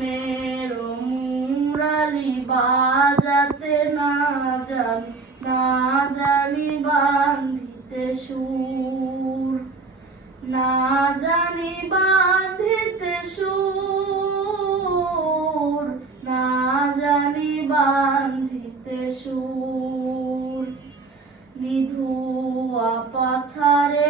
মনের মুরালি বাজাতে না জানি বাঁধিতে সুর, না জানি বাঁধিতে সুর, না জানি বাঁধিতে সুর। নিধুয়া পাথারে